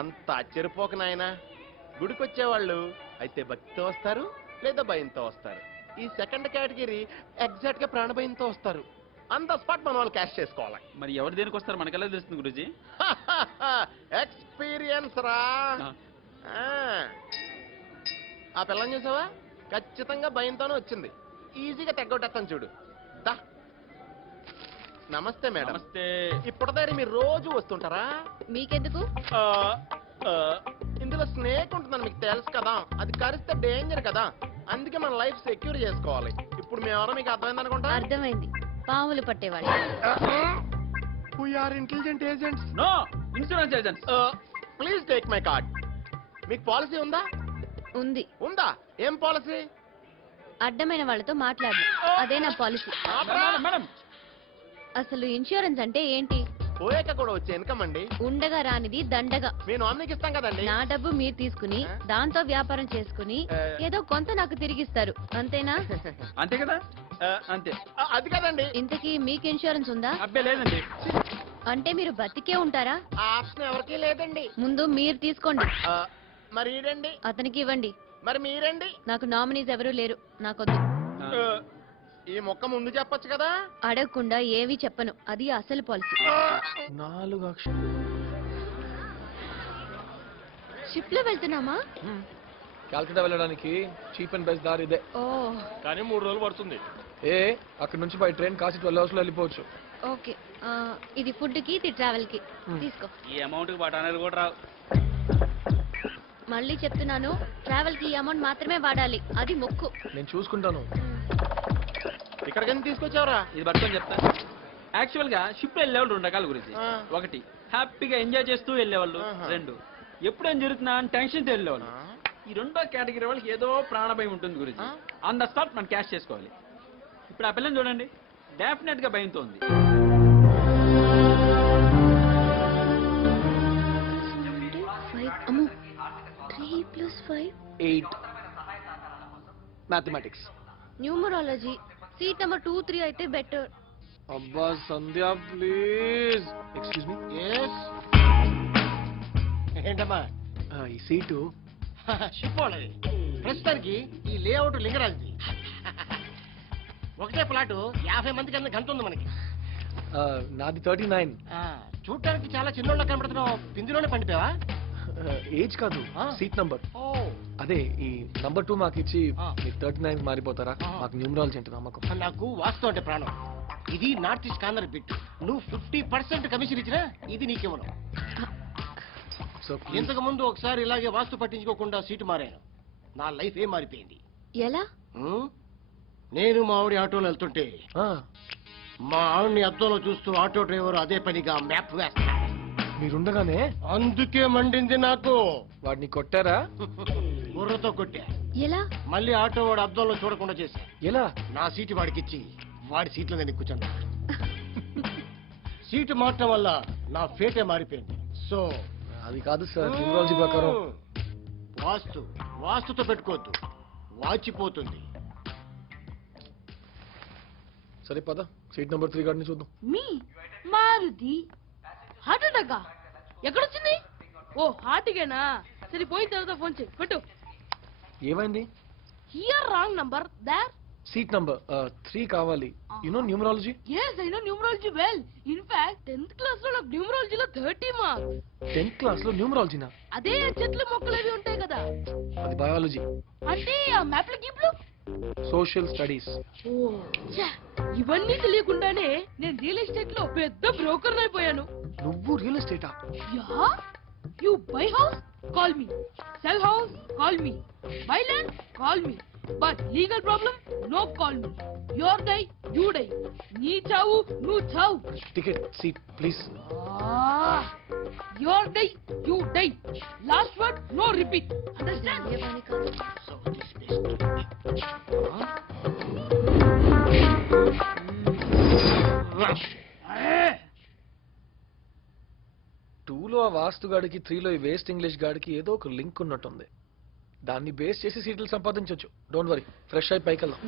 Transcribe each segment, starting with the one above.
అంత ఆశ్చర్యపోక నాయనా. గుడికొచ్చేవాళ్ళు అయితే భక్తితో వస్తారు లేదా భయంతో వస్తారు. ఈ సెకండ్ కేటగిరీ ఎగ్జాక్ట్ గా ప్రాణభయంతో వస్తారు. ఆన్ ద స్పాట్ మన వాళ్ళు క్యాష్ చేసుకోవాలి. మరి ఎవరు దేనికి వస్తారు మనకెలా తెలుస్తుంది గురూజీ? ఎక్స్పీరియన్స్ రా. ఆ పిల్లని చూసావా? ఖచ్చితంగా భయంతోనే వచ్చింది. ఈజీగా తెగ్గొట్టేస్తాను చూడు. దా. నమస్తే మేడం. నమస్తే. ఇప్పటిదారి మీరు రోజు వస్తుంటారా? మీకెందుకు? ఇందులో స్నేక్ ఉంటుందని మీకు తెలుసు కదా. అది కరిస్తే డేంజర్ కదా. అందుకే మన లైఫ్ సెక్యూర్ చేసుకోవాలి. ఇప్పుడు మేమెవరో మీకు అర్థమైంది అనుకుంటా. అర్థమైంది. పాములు పట్టేవాళ్ళు. We are intelligent agents. No, insurance agents. Please take my card. మీకు పాలసీ ఉందా? ఉంది. ఉందా? ఏం పాలసీ? అడ్డమైన వాళ్ళతో మాట్లాడు. అదే నా పాలసీ. మేడం, అసలు ఇన్సూరెన్స్ అంటే ఏంటి? పోయాక కూడా వచ్చే ఇన్కమ్ అండి. ఉండగా రానిది దండగా. మేము నామినీకి ఇస్తాం కదండి. నా డబ్బు మీరు తీసుకుని దాంతో వ్యాపారం చేసుకుని ఏదో కొంత నాకు తిరిగిస్తారు, అంతేనా? అంతే కదా. అంతే. అది కదండి. ఇంతకీ మీకు ఇన్సూరెన్స్ ఉందా? అబ్బే లేదండి. అంటే మీరు బతికే ఉంటారా? ఆ ఆప్షన్ ఎవరికీ లేదండి. ముందు మీరు తీసుకోండి. మరి ఈడండి. అతనికి ఇవ్వండి. మరి మీరండి. నాకు నామినీస్ ఎవరూ లేరు. నాకొద్దు. ఈ మొక్క ముందు చెప్పొచ్చు కదా. అడగకుండా ఏవి చెప్పను. అది అసలు పాలసీ. 4 అక్షరాలు. షిప్ లో వెళ్తున్నామా? కాల్కటా వెళ్ళడానికి చీప్ అండ్ బెస్ట్ దారి ఇదే. ఓ, కానీ 3 రోజులు పడుతుంది. అక్కడ నుంచి బై ట్రైన్ కాసి 12 అవర్స్ లో వెళ్ళిపోవచ్చు. ఓకే. ఇది ఫుడ్ కి, ఇది ట్రావెల్ కి. తీసుకో. ఈ అమౌంట్ కి బఠానీలు కూడా రావు. మళ్ళీ చెప్తున్నాను, ట్రావెల్ కి ఈ అమౌంట్ మాత్రమే వాడాలి. అది మొక్కు. నేను చూసుకుంటాను. ఇక్కడికి తీసుకొచ్చావరా? ఇది పట్టుకొని చెప్తాను. యాక్చువల్ గా షిప్ లో వెళ్ళేవాళ్ళు 2 రకాల గురించి. ఒకటి హ్యాపీగా ఎంజాయ్ చేస్తూ వెళ్ళేవాళ్ళు. 2 ఎప్పుడేం జరుగుతున్నా అని టెన్షన్ తో వెళ్ళేవాళ్ళు. ఈ 2వ కేటగిరీ వాళ్ళకి ఏదో ప్రాణభయం ఉంటుంది గురించి. ఆన్ ద స్పాట్ మనం క్యాష్ చేసుకోవాలి. ఇప్పుడు ఆ పిల్లని చూడండి, డెఫినెట్ గా భయంతో ఉంది. అమ్మో, 3 + 5 8 మ్యాథమెటిక్స్. న్యూమరాలజీ. సీట్ నెంబర్ 2, 3 అయితే బెటర్. అబ్బా సంధ్య ప్లీజ్. Excuse me. ఏంటమ్మా ఈ సీటు షిప్ వాళ్ళది. ప్రస్తుతానికి ఈ లేఅవుట్ లింగరాజుది. ఒకటే ప్లాటు 50 మందికి అన్న గంట ఉంది మనకి. నాది 39. చూడటానికి చాలా చిన్నోళ్ళ కనబడుతున్నావు. పిందిలోనే పండిపోయావా? ఏజ్ కాదు, సీట్ నంబర్. అదే ఈ నంబర్ 2 మాకు ఇచ్చి మీరు 39 మారిపోతారా? మాకు న్యూమరాలజీ అంటే నమ్మకం. నాకు వాస్తు అంటే ప్రాణం. ఇది నార్త్ ఈస్ట్ కార్నర్ బిట్. నువ్వు 50% కమిషన్ ఇచ్చినా ఇది నీకేమను. ఇంతకు ముందు ఒకసారి ఇలాగే వాస్తు పట్టించుకోకుండా సీటు మారాను. నా లైఫ్ ఏం మారిపోయింది. ఎలా? నేను మా ఆవిడ ఆటోలో వెళ్తుంటే మా ఆవిడ్ని అద్దంలో చూస్తూ ఆటో డ్రైవర్ అదే పనిగా మ్యాప్ వేస్తా. మీరుండగానే అందుకే మండింది నాకు. వాడిని కొట్టారా? బుర్రతో కొట్టా. ఎలా? మళ్ళీ ఆటో వాడు అద్దంలో చూడకుండా చేశా. ఎలా? నా సీటు వాడికిచ్చి వాడి సీట్లో నేను కూర్చున్నా. సీటు మార్చడం వల్ల నా ఫేటే మారిపోయింది. సో అది కాదు సార్, న్యూమరాలజీ ప్రకారం వాస్తుతో పెట్టుకోవద్దు, వాచిపోతుంది. సరే పద, సీట్ నెంబర్ 3 గాడిని చూద్దాం. మీ మారుతి హార్ట్ అటాక్ ఎక్కడొచ్చింది? ఓ హార్ట్గేనా? సరే పోయిన తర్వాత ఫోన్ చేయి. కొట్టు. ఏమైంది? Here wrong number. There seat number 3 కావాలి. You know numerology? yes I know numerology well. in fact 10th class లో నాకు న్యూమరాలజీలో 30 మార్క్స్. 10th క్లాస్ లో న్యూమరాలజీనా? అదే చెట్లు మొక్కలు అవి ఉంటాయి కదా. అది బయాలజీ. అంటే ఆ మ్యాప్ల గీప్లు సోషల్ స్టడీస్. ఓ ఇవన్నీ తెలియకుండానే నేను రియల్ ఎస్టేట్ లో పెద్ద బ్రోకర్ అయిపోయాను. నువ్వు రియల్ ఎస్టేటా? Yeah. You buy house? Call me. Sell house? Call me. Buy land? Call me. But legal problem? No call me. Your die, you die. Nee chavu, nu chavu. Ticket seat please. Your die, you die. Last word, no repeat. Understand? టూలో ఆ వాస్తు గాడికి 3లో ఈ waste English గాడికి ఏదో ఒక link ఉన్నట్టుంది. దాన్ని base చేసి సీట్లు సంపాదించవచ్చు. డోంట్ వరీ, ఫ్రెష్ అయి పైకి వెళ్దాం.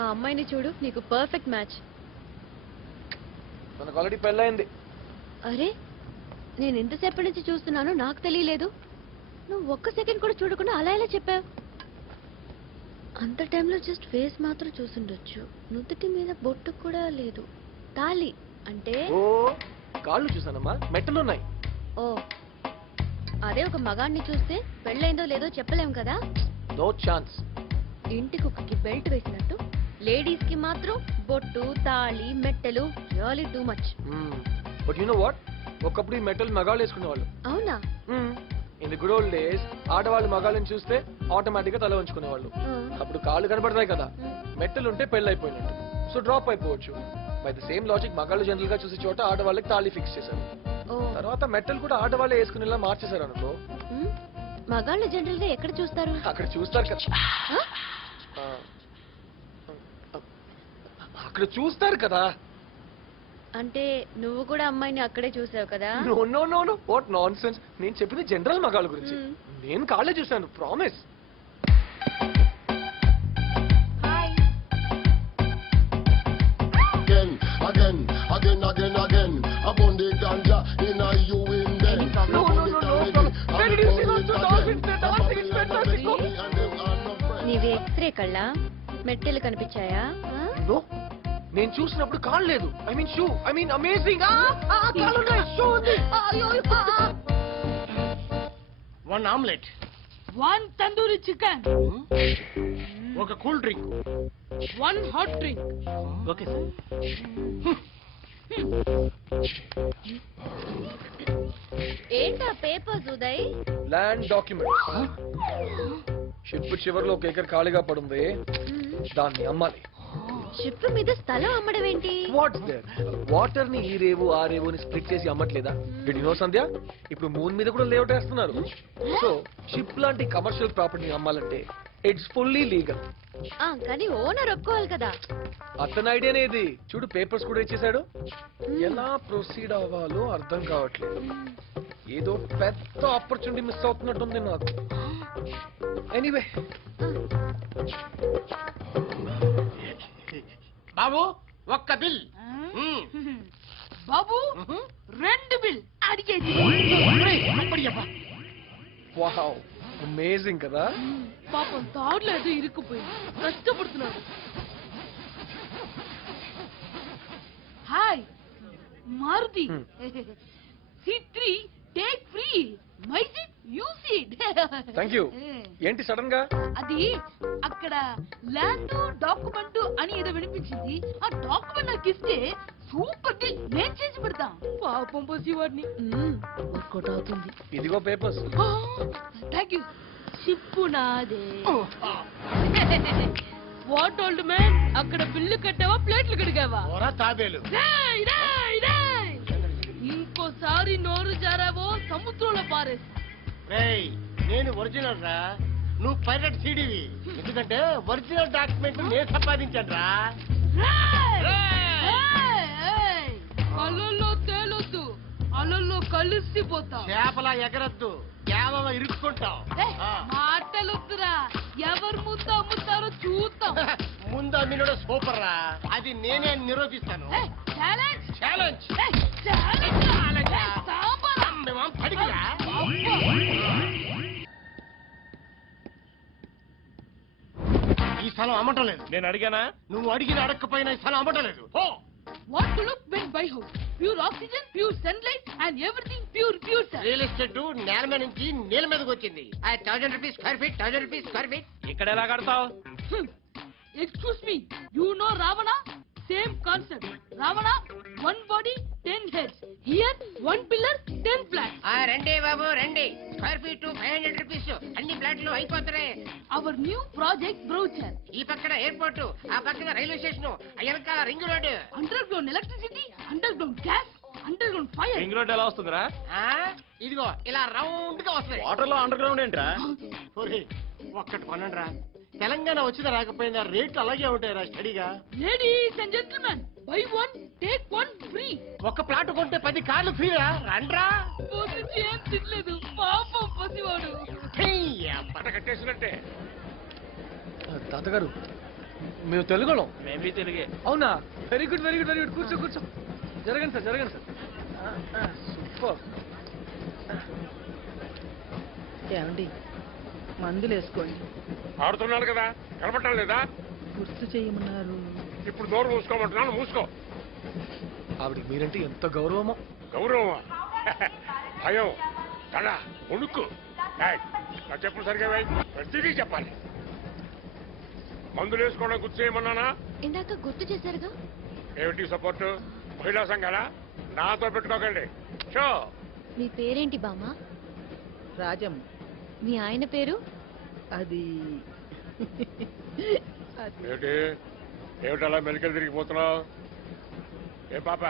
ఆ అమ్మాయిని చూడు, నీకు పర్ఫెక్ట్ మ్యాచ్. మనకు ఆల్రెడీ పెళ్ళయింది. అరే నేను ఎంతసేపటి నుంచి చూస్తున్నానో నాకు తెలియలేదు. నువ్వు ఒక్క సెకండ్ కూడా చూడకుండా అలా ఎలా చెప్పావు? అంత టైంలో జస్ట్ ఫేస్ మాత్రం చూసుండొచ్చు. నుదుటి మీద బొట్టు కూడా లేదు. తాళి అంటే ఓ కాళ్ళు చూసానమ్మా, మెట్టలున్నాయి. ఓ అదే ఒక మగాడిని చూస్తే పెళ్ళైందో లేదో చెప్పలేం కదా. No chance. ఇంటి కుక్కకి బెల్ట్ వేసినట్టు లేడీస్ కి మాత్రం బొట్టు తాళి మెట్టెలు really too much. But you know what, ఒకప్పుడు ఈ మెట్టలు మగాళ్ళు వేసుకునేవాళ్ళు. అవునా? In the good old days ఆడవాళ్ళు మగాళ్ళని చూస్తే ఆటోమేటిక్ గా తల వంచుకునేవాళ్ళు. అప్పుడు కాళ్ళు కనబడతాయి కదా, మెట్టలుంటే పెళ్ళైపోయినట్టు, సో డ్రాప్ అయిపోవచ్చు. బై ద సేమ్ లాజిక్ మగాళ్ళు జనరల్ గా చూసే చోట ఆడవాళ్ళకి తాళి ఫిక్స్ చేశారు. తర్వాత మెట్టలు కూడా ఆడవాళ్ళే వేసుకునేలా మార్చేశారు అనుకో. మగాళ్ళు జనరల్ గా ఎక్కడ చూస్తారు? అక్కడ చూస్తారు కదా, అక్కడ చూస్తారు కదా. అంటే నువ్వు కూడా అమ్మాయిని అక్కడే చూసావు కదా? No no no no, what nonsense. నేను చెప్పింది జనరల్ మగాళ్ళ గురించి. నేను కాళ్ళే చూశాను, promise. Again. Upon the ganja in a you in them. No. Where did you see those two dolphins? They're dancing. It's fantastic. Go. నీవి ఎక్స్రే కళ్ళా? మెట్టెలు కనిపించాయా? No. నేను చూసినప్పుడు కాళ్ళు లేదు. I mean shoe. I mean amazing. కాళ్ళు ఉన్నాయి, షూ ఉంది. వన్ ఆమ్లెట్, 1 tandoori chicken, ఒక cool drink. 1 hot drink. Okay sir. ఏంటా papers Uday? Land documents. Ship చివర్లో ఒక ఎకర్ ఖాళీగా పడుంది, దాన్ని అమ్మాలి. షిప్ మీద స్థలం అమ్మడం ఏంటి? Watts there? వాటర్ ని ఈ రేవు ఆ రేవు అని స్ప్లిట్ చేసి అమ్మట్లేదా? డిడ్ యు నో సంధ్య? ఇప్పుడు మూన్ మీద కూడా లేఅవుట్ వేస్తున్నారు. సో షిప్ లాంటి కమర్షియల్ ప్రాపర్టీని అమ్మాలంటే ఇట్స్ ఫుల్లీ లీగల్. కానీ ఓనర్ ఒప్పుకోవాలి కదా. అతని ఐడియానే ఇది. చూడు, పేపర్స్ కూడా ఇచ్చేసాడు. ఎలా ప్రొసీడ్ అవ్వాలో అర్థం కావట్లేదు. ఏదో పెద్ద ఆపర్చునిటీ మిస్ అవుతున్నట్టుంది నాకు. ఎనీవే, బాబు ఒక్క బిల్. బాబు 2 బిల్ అడిగేది. వావ్, అమేజింగ్ కదా. పాపం తాడులో ఏదో ఇరుక్కుపోయింది, కష్టపడుతున్నాడు. Hi Maruti, C3 take free, my seat use it. Thank you. ఏంటి సడన్ గా? అది అక్కడ ల్యాండ్ డాక్యుమెంట్ అని ఏదో వినిపించింది. ఆ డాక్యుమెంట్ నాకు ఇస్తే సూపర్ డీల్ నేను చేసి పెడతా. పాపం పసివాడిని. వర్కౌట్ అవుతుంది. ఇదిగో పేపర్స్. Thank you. షిప్పు నాదే. వాట్ ఓల్డ్ మ్యాన్, అక్కడ బిల్లు కట్టావా ప్లేట్లు కడిగావా? తాబేలు. రేయ్, రేయ్, రేయ్. ఇంకోసారి నోరు జారావో సముద్రంలో పారేస్తా. రేయ్, నేను ఒరిజినల్ రా, నువ్వు పైరట్ సీడీవి. ఎందుకంటే ఒరిజినల్ డాక్యుమెంట్ నేను సంపాదించాను రా. అలల్లో తేలొద్దు, అలల్లో కలిసిపోతా. చేపలా ఎగరద్దు, కేవలం ఇరుక్కుంటావు. మాటలొద్దురా, ఎవరు ముందు అమ్ముతారో చూద్దాం. ముందు అమ్మినోడు సూపర్ రా, అది నేనే నిరూపిస్తాను. Challenge, challenge. పడికిరా. ఈ స్థలం అమ్మటం లేదు. నేను అడిగానా? నువ్వు అడిగిన అడగకపోయినా ఈ స్థలం అమ్మటం లేదు. What to look when buy house? Pure oxygen, pure sunlight, and everything pure, sir. Real estate నేల మీద నుంచి నీళ్ళ మీదకి వచ్చింది. 1000 rupees square feet, 1000 rupees square feet. ఇక్కడ ఎలా కడతావు? Excuse me, you know Ravana? Same concept. Ravana, 1 body, 10 heads. Here, 1 pillar, 10 flats. రండి బాబు రండి. Square feet 500 rupees. అన్ని ఫ్లాట్లు అయిపోతున్నాయి. Our new project brochure. ఈ పక్కన ఎయిర్పోర్ట్, ఆ పక్కన రైల్వే స్టేషన్, వెనకాల ring road. Underground electricity, underground gas, underground fire. Ring road ఎలా వస్తుందిరా? ఇదిగో ఇలా రౌండ్ గా వస్తుంది. వాటర్ లో అండర్ గ్రౌండ్ ఏంట్రా? ఒక్కటి కొనండి రా. తెలంగాణ వచ్చిందా రాకపోయిందా రేట్లు అలాగే ఉంటాయి స్టడీగా. Ladies and gentlemen, buy 1, take 1 free. ఒక ప్లాట్ కొంటే 10 కార్లు ఫ్రీరా. రండ్రా. పోసి ఏం తినలేదు పాపం పసివాడు. పట కట్టేసినట్టే. తాతగారు, మేము తెలుగులో. మేబీ తెలుగే. అవునా? Very good very good very good. కూర్చో కూర్చో. జరగండి సార్ జరగండి సార్ సూపర్. ఏమండి మందులు వేసుకోండి. ఆడుతున్నాను కదా, కనపడటం లేదా? గుర్తు చేయమన్నారు. ఇప్పుడు నోరు మూసుకోమంటున్నాను, మూసుకో. ఆవిడకి మీరంటే ఎంత గౌరవమో. గౌరవమా? భయం, తల, ఉణుకు. ఏయ్, నా చెప్పులు సరిగా వేయి. ప్రతిదీ చెప్పాలి. మందులు వేసుకోవడం గుర్తు చేయమన్నానా? ఇందాక గుర్తు చేశారుగా. ఏమిటి సపోర్టు? మహిళా సంఘాల నాతో పెట్టుకోకండి. షో. మీ పేరేంటి బామ్మ? రాజం. మీ ఆయన పేరు? అది ఏమిటి ఏమిటి అలా మెలికలు తిరిగిపోతున్నావు? ఏ పాప,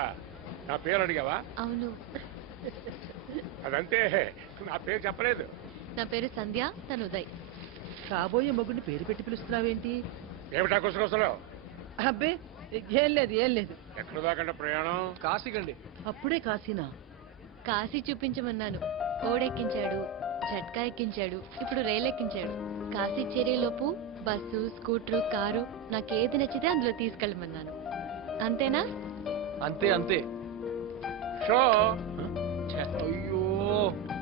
నా పేరు అడిగావా? అవును, అదంతే, నా పేరు చెప్పలేదు. నా పేరు సంధ్య, తను ఉదయ్. కాబోయే మొగుడిని పేరు పెట్టి పిలుస్తున్నావేంటి? ఏమిటా కుసరసలు? అబ్బే ఏం లేదు ఏం లేదు. ఎక్కడ దాకంటే ప్రయాణం? కాశీకండి. అప్పుడే కాసినా? కాశీ చూపించమన్నాను. ఓడెక్కించాడు, జట్కా ఎక్కించాడు, ఇప్పుడు రైలు ఎక్కించాడు. కాశీ చేరేలోపు బస్సు, స్కూటరు, కారు నాకేది నచ్చితే అందులో తీసుకెళ్ళమన్నాను. అంతేనా? అంతే అంతే. షో. అయ్యో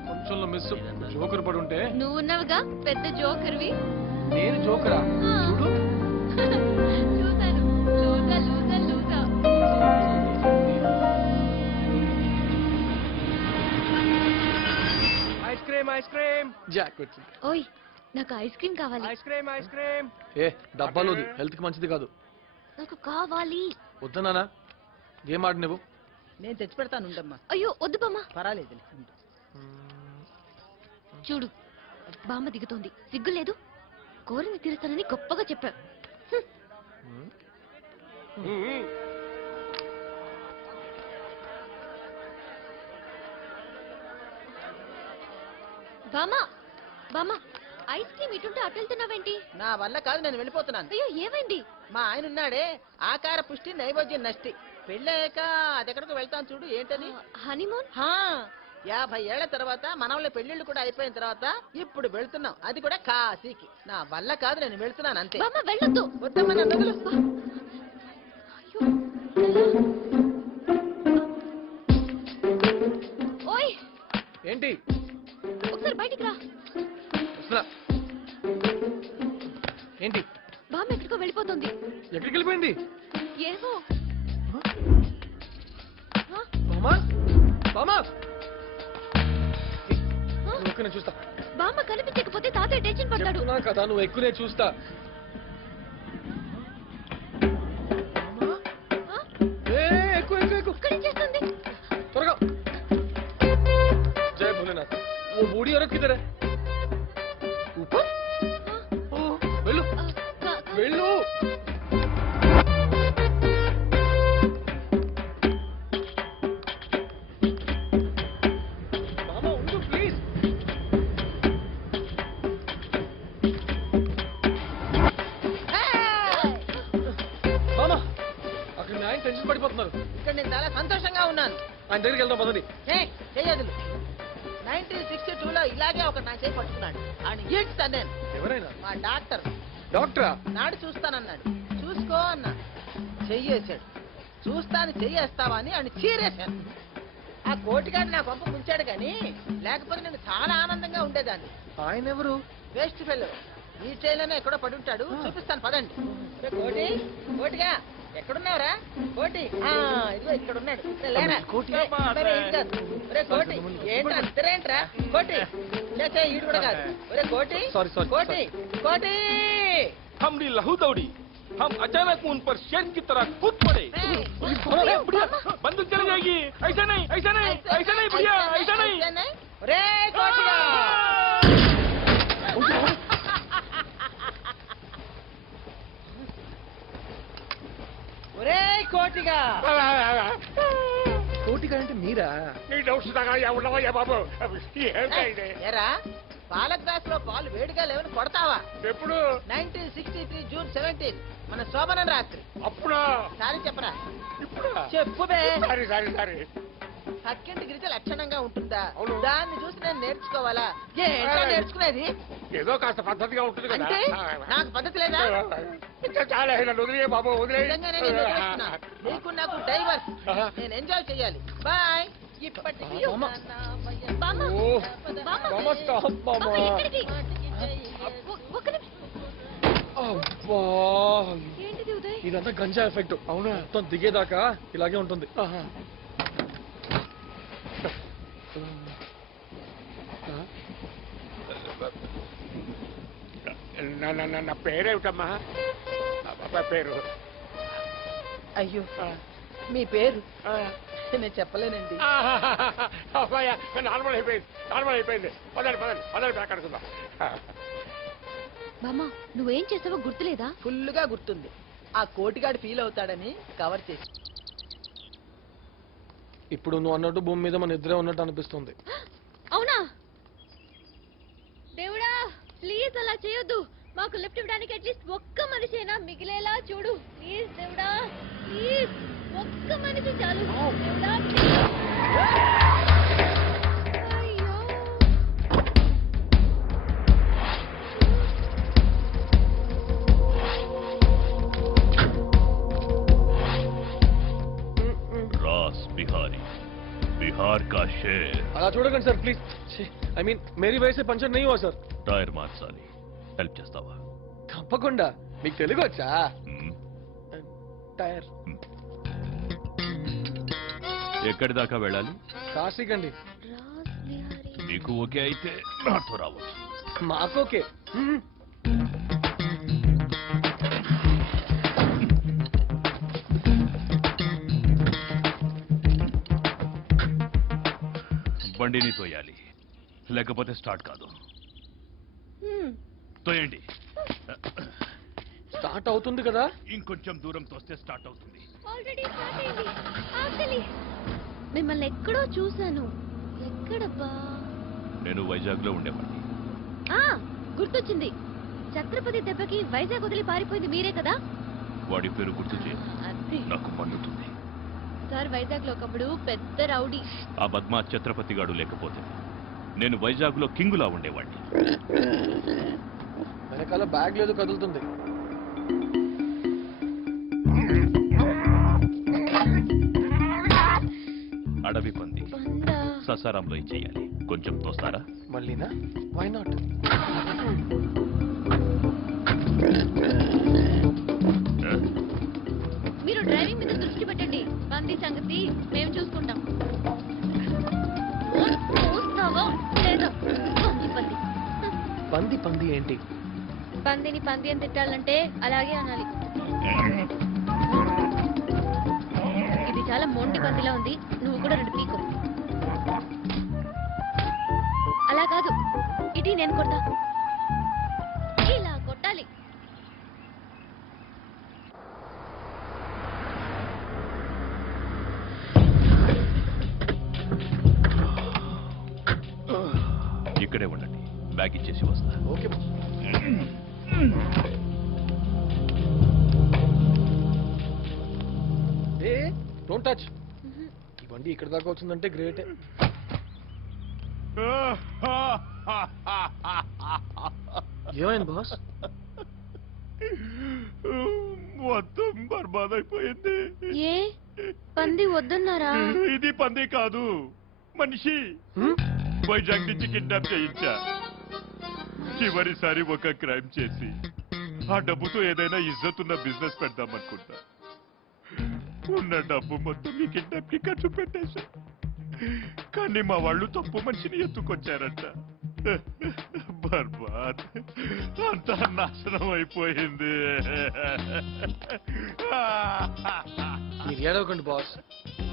కొంచెంలో మిస్. జోకర్ పడి ఉంటే. నువ్వు ఉన్నావుగా పెద్ద జోకర్వి. నేను జోకరా? చూడు. చూసాను. లూజా లూజా లూజా. Ice cream ice cream. జాక్ వచ్చింది. ఓయ్, నాకు ఐస్ క్రీమ్ కావాలి. Ice cream ice cream. ఏ డబ్బాలోది, హెల్త్ కి మంచిది కాదు. నాకు కావాలి. వద్దన్నానా? గేమ్ ఆడి నువ్వు. నేను తెచ్చి పెడతాను ఉండమ్మా. అయ్యో వద్దు బామ్మ. పర్వాలేదు. చూడు, బామ్మ దిగుతోంది. సిగ్గు లేదు? కోరిని తీరుస్తానని గొప్పగా చెప్పావు. బామ్మ, బామ్మ, ఐస్ క్రీమ్ ఇటుంటే అటు వెళ్తున్నావేంటి? నా వల్ల కాదు, నేను వెళ్ళిపోతున్నాను. అయ్యో ఏమైంది? మా ఆయన ఉన్నాడే, ఆకార పుష్టి నైవేద్యం నష్టి. పెళ్ళయ్యాక అది ఎక్కడికి వెళ్తాను చూడు. ఏంటది? హనీమూన్. 50 ఏళ్ల తర్వాత మనవళ్ళ పెళ్లిళ్ళు కూడా అయిపోయిన తర్వాత ఇప్పుడు వెళ్తున్నాం, అది కూడా కాశీకి. నా వల్ల కాదు, నేను వెళ్తున్నాను అంతే. బామ్మ వెళ్ళొద్దు. వద్దమ్మా, నన్ను వదిలు. అయ్యో. ఓయ్, ఏంటి? ఒకసారి బయటికి రా. వస్తున్నా. ఏంటి? బామ్మ ఎక్కడికో వెళ్ళిపోతుంది. ఎక్కడికి వెళ్ళిపోయింది? ఏవో. బామా బామా, ఒక్క నేను చూస్తా. బామ్మ కనిపించకపోతే తాతయ్య టెన్షన్ పడతాడు. చెప్తున్నా కదా, నువ్వు ఎక్కువ నేను చూస్తా. ఎక్కువ ఎక్కువ ఎక్కువ. ఇక్కడేం చేస్తుంది? త్వరగా. జय भोलेनाथ. वो बूढ़ी औरत किधर है? ऊपर. వెళ్ళు వెళ్ళు. మామా ఉండు ప్లీజ్. మామా, అక్కడ మీ ఆయన టెన్షన్ పడిపోతున్నారు. ఇక్కడ నేను చాలా సంతోషంగా ఉన్నాను. ఆయన దగ్గరికి వెళ్దాం పదండి. చెయ్యదులు. 1962లో ఇలాగే ఒక నా చేయి పట్టుకున్నాడు. ఆయన ఏంటి నేను? ఎవరైనా? మా డాక్టర్. డాక్టరా? నాడు చూస్తానన్నాడు. చూసుకో అన్నా. చెయ్యేశాడు. చూస్తాను చెయ్యేస్తావా అని ఆయన చీరేశాను. ఆ కోటిగాడు నా కొంప ముంచాడు కానీ లేకపోతే నేను చాలా ఆనందంగా ఉండేదాన్ని. ఆయన ఎవరు? Waste fellow. ఈ ట్రైన్లోనే ఎక్కడో పడి ఉంటాడు. చూపిస్తాను పదండి. కోటి, కోటిగా ఎక్కడున్నావురా? కోటి, ఇదిగో ఇక్కడ ఉన్నాడు. లేరా? కోటి. కోటి ఏంట్రా ఇద్దరేంట్రా? కోటి లేచే, ఈడు కూడా కాదు. ఒరే కోటి, Sorry, sorry, కోటి, కోటి. हमने लहू दौड़ी, हम अचानक उन पर शेर की तरह कूद पड़े। बंदूक चली जाएगी। ऐसा नहीं, ऐसा नहीं, ऐसा नहीं भैया, ऐसा नहीं। ఒరే కోటిగా, ఒరే కోటిగా. కోటిగా అంటే మీరా? నీ డౌట్స్ దాకా ఉండవయ్యా బాబు. ఏంటా ఇది? ఎరా, పాల గ్లాస్ లో పాలు వేడిగా లేవని కొడతావా? ఎప్పుడు? 1963 జూన్ 17 మన శోభనం రాత్రి. అప్పుడా? సారీ చెప్పరా? ఇప్పుడా? చెప్పు బే. Sorry sorry sorry. పక్కింటి గిరిజ లక్షణంగా ఉంటుందా అవును. దాన్ని చూసి నేను నేర్చుకోవాలా ఏంటో నేర్చుకునేది ఏదో కాస్త పద్ధతిగా ఉంటుంది కదా అంటే నాకు పద్ధతి లేదా ఇంకా చాలా నన్ను వదిలే బాబు వదిలే నిజంగానే నేను వదిలేస్తున్నా. నీకు నాకు డైవర్స్ నేను ఎంజాయ్ చేయాలి బాయ్ ఇప్పటికీ బామ్మ. బామ్మ, మామ స్టాప్ బామ్మ, మామ. ఎక్కడికి? ఒక్క నిమిషం. అబ్బా ఏంటిది ఉదయ్? ఇదంతా గంజా ఎఫెక్ట్. అవునా? మొత్తం దిగేదాకా ఇలాగే ఉంటుంది. నా పేరేమిటమ్మా పేరు అయ్యో మీ పేరు నేను చెప్పలేనండి నార్మల్ అయిపోయింది పదండి అక్కడుకుందాం బామ్మ, నువ్వేం చేసావో గుర్తులేదా? ఫుల్లుగా గుర్తుంది. ఆ కోటిగాడు ఫీల్ అవుతాడని కవర్ చేసి ఇప్పుడు నువ్వు అన్నట్టు భూమి మీద మన ఇద్దరే ఉన్నట్టు అనిపిస్తుంది. అవునా? దేవుడా, ప్లీజ్ అలా చేయొద్దు. మాకు లిఫ్ట్ ఇవ్వడానికి అట్లీస్ట్ ఒక్క మనిషైనా మిగిలేలా చూడు. ప్లీజ్ దేవుడా, ప్లీజ్ ఒక్క మనిషి చాలు. దేవుడా, అయ్యో. रास बिहारी बिहार का शेर అలా చూడకండి సార్ ప్లీజ్. ఐ మీన్ మేరీ వయసే పంచర్ नहीं हुआ సార్. టైర్ మార్చాలి హెల్ప్ చేస్తావా తప్పకుండా. మీకు తెలుగు వచ్చా? హ్మ్. టైర్. ఎక్కడి దాకా వెళ్ళాలి కాశీకండి. రాస్ బిహారీ. నీకు ఓకే అయితే నాతో రావచ్చు మాకోకే. బండిని తోయాలి లేకపోతే స్టార్ట్ కాదు తోయండి స్టార్ట్ అవుతుంది కదా. ఇంకొంచెం దూరం తోస్తే స్టార్ట్ అవుతుంది ఆల్రెడీ స్టార్ట్ అయింది. ఆకలి. మిమ్మల్ని ఎక్కడో చూశాను. ఎక్కడబ్బా? నేను వైజాగ్ లో ఉండేవాడిని ఆ, గుర్తొచ్చింది. ఛత్రపతి దెబ్బకి వైజాగ్ వదిలి పారిపోయింది మీరే కదా? వాడి పేరు గుర్తు చేయి అదే. నాకు మండుతుంది సార్ వైజాగ్ లో ఒకప్పుడు పెద్ద రౌడీ. ఆ బద్మా ఛత్రపతి గాడు లేకపోతే నేను వైజాగ్ లో కింగులా ఉండేవాడిని వెనకాల బ్యాగ్ లేదు కదులుతుంది. అడవి పంది పందా. ససారంలో చేయాలి కొంచెం తోస్తారా మళ్ళీనా? Why not? మీరు డ్రైవింగ్ మీద దృష్టి పెట్టండి. పంది సంగతి మేము చూసుకుంటాం. చూస్తావా లేదా? పంది పంది. పంది పంది ఏంటి? పందిని పంది అని తిట్టాలంటే అలాగే అనాలి. ఇది చాలా మొండి పందిలా ఉంది. నువ్వు కూడా రెండు పీకు. అలా కాదు, ఇటీ నేను కొడతా. ఇలా కొట్టాలి. ఇక్కడే ఉండండి బ్యాగ్ ఇచ్చేసి వస్తా ఓకే. A don't touch. ఈ బండి ఇక్కడ దాకా వచ్చిందంటే గ్రేటే. ఏమైంది బాస్? మొత్తం బర్బాద్ అయిపోయింది ఏ పంది వద్దన్నారా? ఇది పంది కాదు మనిషి వైజాగ్ నుంచి కిడ్నాప్ చేయించా చివరిసారి ఒక క్రైమ్ చేసి ఆ డబ్బుతో ఏదైనా ఇజ్జతున్న బిజినెస్ పెడదామనుకుంటా ఉన్న డబ్బు మొత్తం ఈ కిడ్నాప్ కి ఖర్చు పెట్టేశా కానీ మా వాళ్ళు తప్పు మనిషిని ఎత్తుకొచ్చారట బర్బాద్ అంతా నాశనం అయిపోయింది మీరు ఏడవకండి బాస్,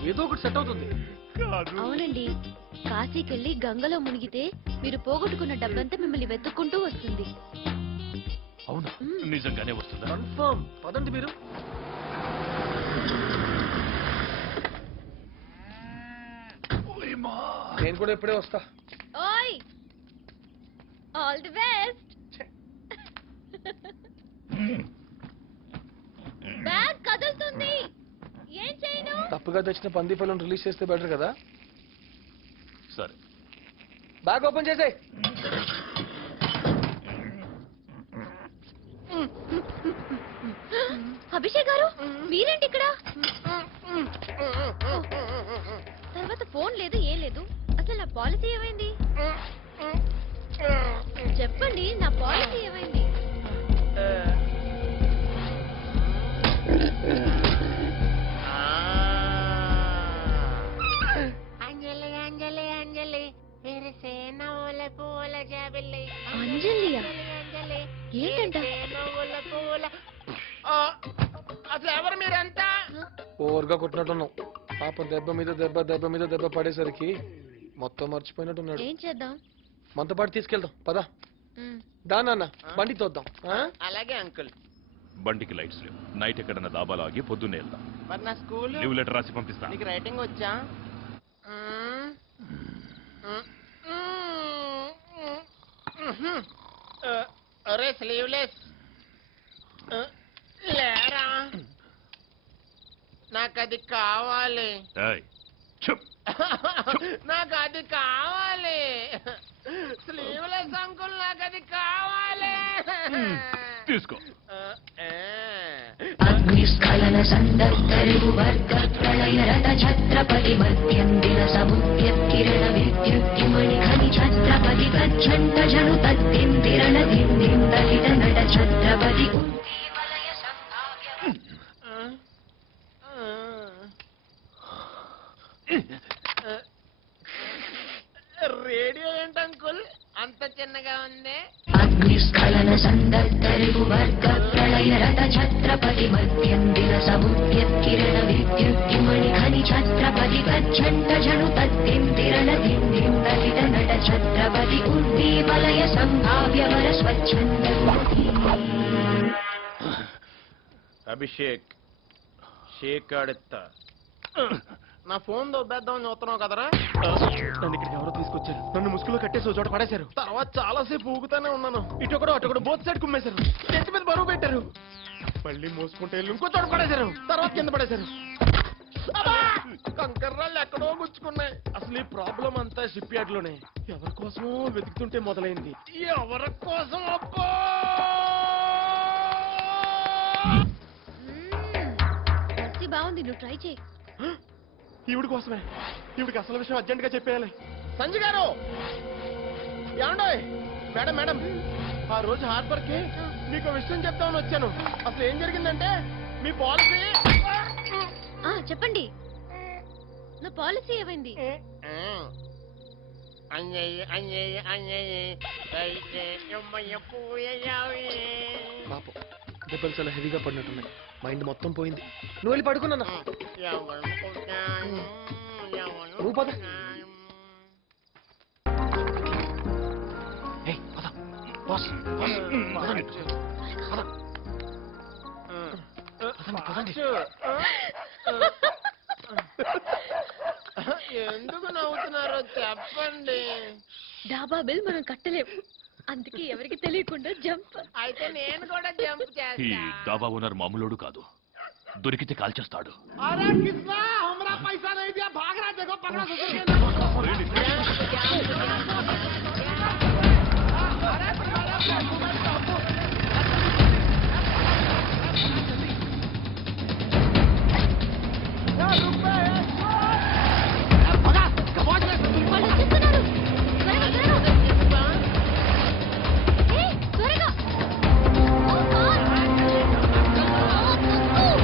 ఏదో ఒకటి సెట్ అవుతుంది. కాదు అవునండి, కాశీకెళ్ళి గంగలో మునిగితే మీరు పోగొట్టుకున్న డబ్బంతా మిమ్మల్ని వెతుక్కుంటూ వస్తుంది. అవునా నిజంగానే వస్తుందా కన్ఫర్మ్. పదండి మీరు. నేను కూడా ఇప్పుడే వస్తా. ఓయ్, ఆల్ ది బెస్ట్. బ్యాగ్ కదులుతుంది. ఏం చేయను? తప్పుగా తెచ్చిన పంది పిల్లని రిలీజ్ చేస్తే బెటర్ కదా. సరే బ్యాగ్ ఓపెన్ చేసే. అభిషేక్ గారు మీరేంటి ఇక్కడ? తర్వాత ఫోన్ లేదు ఏం లేదు. అసలు నా పాలసీ ఏమైంది చెప్పండి, నా పాలసీ ఏమైంది? అంజలి అంజలి అంజలి విరిసేన ఓల పూల జాబిల్లి అంజలియా? అంజలి ఏంటంట? ఓల పూల అసలు ఎవరు మీరంతా? ఓవర్గా కొట్టినట్టున్నావు. పాప దెబ్బ మీద దెబ్బ దెబ్బ మీద దెబ్బ పడేసరికి మొత్తం మర్చిపోయినట్టున్నాడు. ఏం చేద్దాం? మనతో పాటు తీసుకెళ్దాం పదా. మ్, దానన్న బండి తోద్దాం. అలాగే అంకుల్. బండికి లైట్స్ లేవు. నైట్ ఎక్కడన్నా దాబాలో ఆగి పొద్దున్నే వెళ్దాం. మరి నా స్కూల్ లీవ్ లెటర్ రాసి పంపిస్తా. నీకు రైటింగ్ వచ్చా? అరే స్లీవ్లెస్ లేరా, నాకు అది కావాలి. ఏయ్, చుప్. నాకు అది కావాలి. స్లీవ్లెస్ అంకుల్, నాకు అది కావాలి. తీసుకో. అగ్నిస్ఖలన సందర్భరివు వర్గ ప్రళయ రథ ఛత్రపతి మధ్యందిన సముద్యకిరణ విద్యుద్యుమణి ఖని ఛత్రపతి గచ్చంత జను తద్దిందిరణ దిందిం దలిత నట ఛత్రపతి కుంతీవలయ సంభావ్య. రేడియో ఏంటి అంకుల్ అంత చిన్నగా ఉంది? అగ్నిస్ఖలన సందర్భరివు వర్గ ప్రళయ రథ ఛత్రపతి మధ్యందిన సముద్యకిరణ విద్యుద్యుమణి ఖని ఛత్రపతి గచ్చంత జను తద్దిందిరణ దిందిం దలిత నట ఛత్రపతి కుంతీవలయ సంభావ్య వర స్వచ్ఛంద. అభిషేక్ షేక్ ఆడెత్తా. నా ఫోన్ దొబ్బేద్దామని చూస్తున్నావు కదరా? నన్ను ఇక్కడికి ఎవరో తీసుకొచ్చారు. నన్ను ముసుగులో కట్టేసి చోట పడేశారు. తర్వాత చాలాసేపు ఊగుతానే ఉన్నాను. ఇటొకడు అటొకడు బోత్ సైడ్ కుమ్మేశారు. నెత్తి మీద బరువు పెట్టారు. మళ్ళీ మోసుకుంటే వెళ్ళి ఇంకో చోట పడేశారు. తర్వాత కింద పడేశారు. కంకర్రాళ్ళు ఎక్కడో గుచ్చుకున్నాయి. అసలు ఈ ప్రాబ్లం అంతా షిప్ యార్డ్ లోనే. ఎవరి కోసమో వెతుకుతుంటే మొదలైంది. ఎవరి కోసం అబ్బా? పాలసీ బాగుంది, నువ్వు ట్రై చేయి. ఈవిడి కోసమే. ఈవిడికి అసలు విషయం అర్జెంట్ గా చెప్పేయాలి. సంజయ్ గారు, ఏమండోయ్? మేడం మేడం, ఆ రోజు హార్బర్ కి మీకు విషయం చెప్తామని వచ్చాను. అసలు ఏం జరిగిందంటే మీ పాలసీ. చెప్పండి, నా పాలసీ ఏమైంది? పాపం దెబ్బలు చాలా హెవీగా పడినట్టున్నాయి. మైండ్ మొత్తం పోయింది. నువ్వు వెళ్ళి పడుకున్నా. నువ్వు పద. ఏయ్, పద. బాస్, బాస్, పదండి. పద. పదండి, పదండి. ఎందుకు నవ్వుతున్నారో చెప్పండి. డాబా బిల్ మనం కట్టలేం, అందుకే ఎవరికి తెలియకుండా జంప్. అయితే నేను కూడా జంప్ ఈ చేస్తా. దాబా ఓనర్ మామూలుడు కాదు. దొరికితే కాల్చేస్తాడు. अरे कितना हमरा पैसा नहीं दिया, भाग रहा, देखो पकड़ा ससुर के। వాళ్ళు వచ్చేస్తున్నారు. త్వరగా, త్వరగా. ఏయ్, త్వరగా. Oh, God. Oh,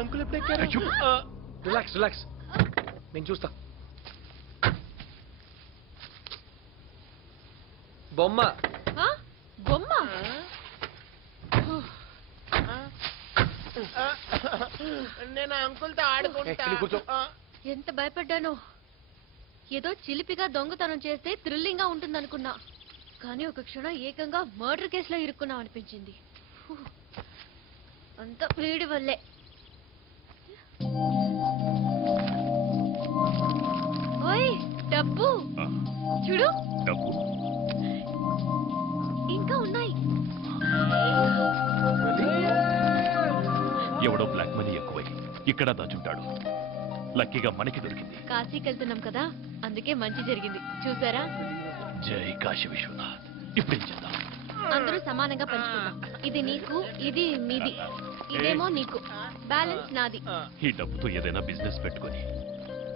అంకుల్ ఎప్పుడు ఎక్కారు అయ్యో. రిలాక్స్ రిలాక్స్, నేను చూస్తా. బొమ్మ. ఆ? బొమ్మ నేను అంకుల్ తో ఆడుకుంటా వెళ్ళి కూర్చో. ఎంత భయపడ్డానో. ఏదో చిలిపిగా దొంగతనం చేస్తే థ్రిల్లింగ్ గా ఉంటుందనుకున్నా, కానీ ఒక క్షణం ఏకంగా మర్డర్ కేసులో ఇరుక్కున్నాం అనిపించింది. ఫు. అంత వీడి వల్లే. ఓయ్ డబ్బు ఆ, చూడు, డబ్బు ఇంకా ఉన్నాయి. ఎవడో బ్లాక్ మనీ ఎక్కువై ఇక్కడ దాచుంటాడు. లక్కీగా మనకి దొరికింది. కాశీకి వెళ్తున్నాం కదా, అందుకే మంచి జరిగింది. చూసారా? జై కాశీ విశ్వనాథ్. ఇప్పుడేం చేద్దాం? అందరూ సమానంగా పంచుకుందాం. ఇది నీకు, ఇది మీది, ఇదేమో నీకు, బ్యాలెన్స్ నాది. ఈ డబ్బుతో ఏదైనా బిజినెస్ పెట్టుకొని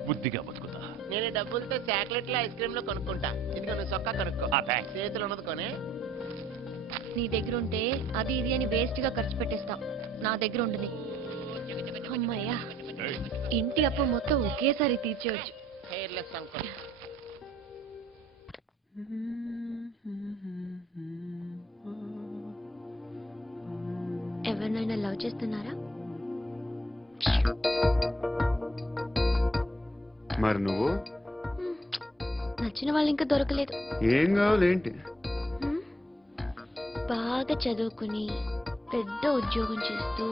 బుద్ధిగా బతుకుతా. నేను డబ్బులతో చాక్లెట్లు ఐస్ క్రీమ్ లో కొనుక్కుంటా. ఇదిగో నువ్వు సొక్కా కొనుక్కో. థ్యాంక్స్. చేతులు ఉన్నది కొనే. నీ దగ్గర ఉంటే అది ఇది అని వేస్ట్ గా ఖర్చు పెట్టేస్తాం. నా దగ్గర ఉండని. అమ్మయ్యా, ఇంటి అప్పు మొత్తం ఒకేసారి తీర్చేయచ్చు. Hairless uncle. ఎవరినైనా లవ్ చేస్తున్నారా? మరి నువ్వు హ్మ్. నచ్చిన వాళ్ళు ఇంకా దొరకలేదు. ఏం కావాలేంటి? హ్మ్. బాగా చదువుకుని పెద్ద ఉద్యోగం చేస్తూ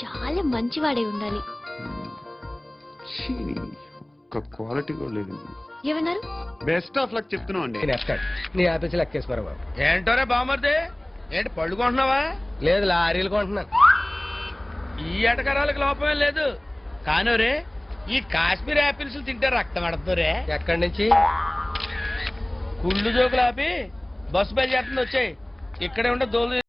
చాలా మంచివాడే ఉండాలి. ఛీ, ఒక్క క్వాలిటీ కూడా లేదు. ఏమన్నారు? బెస్ట్ ఆఫ్ లక్ చెప్తున్నావు అండి. నీ ఆఫీసులో ఎక్కేసుకోరా బాబు. ఏంటోరే బామర్ది, ఏంటి పళ్ళు కొంటున్నావా? లేదు, లారీలు కొంటున్నాను. ఈ ఎటకరాలకు లోపమే లేదు. కానోరే, ఈ కాశ్మీర్ యాపిల్స్ తింటే రక్తం పడుతుందిరే. ఎక్కడి నుంచి? కుళ్ళు జోకులు ఆపి బస్సు బయలుదేరుతుంది, వచ్చాయి. ఇక్కడే ఉంటే దోలు